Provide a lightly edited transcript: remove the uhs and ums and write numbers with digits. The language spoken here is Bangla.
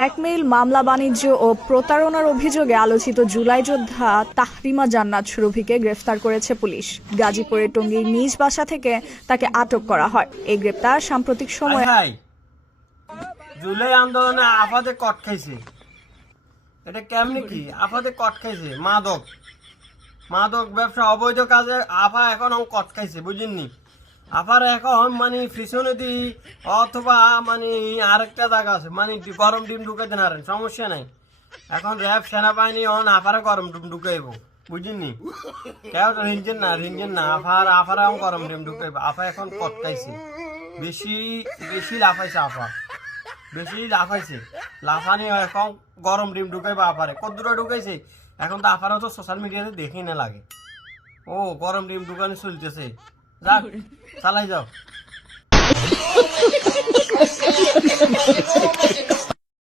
ব্ল্যাকমেইল, মামলা বাণিজ্য ও প্রতারণার অভিযোগে আলোচিত জুলাই যোদ্ধা তাহরিমা জান্নাত সুরভিকে গ্রেফতার করেছে পুলিশ। গাজীপুরের টঙ্গীর নিজ বাসা থেকে তাকে আটক করা হয়। এই গ্রেপ্তার সাম্প্রতিক সময়ে জুলাই আন্দোলনে আফাতে কট খাইছে। এটা কেমনি কি আফাতে কট খাইছে? মাদক ব্যবসা অবৈধ কাজে আফা এখন কট খাইছে, বুঝিনি? আফার এখন মানে পিছনে দি অথবা মানে আরেকটা জায়গা আছে, মানে গরম ডিম ঢুকাইতে না পারেন, সমস্যা নাই। এখন র্যাব সেনাবাহিনী আফারে গরম ডিম ঢুকাইব, বুঝিনি? কেউ রিঞ্জেন না আফার এখন গরম ডিম ঢুকাইব। আফা এখন কট খাইছে, বেশি লাফাইছে। বেশি লাফানি এখন গরম ডিম ঢুকাইবা আফারে। কত দূরে ঢুকাইছে এখন তো আফারও তো সোশ্যাল মিডিয়াতে দেখি না লাগে। ও গরম ডিম ঢুকানি চলতেছে, যাক চালাই যাও।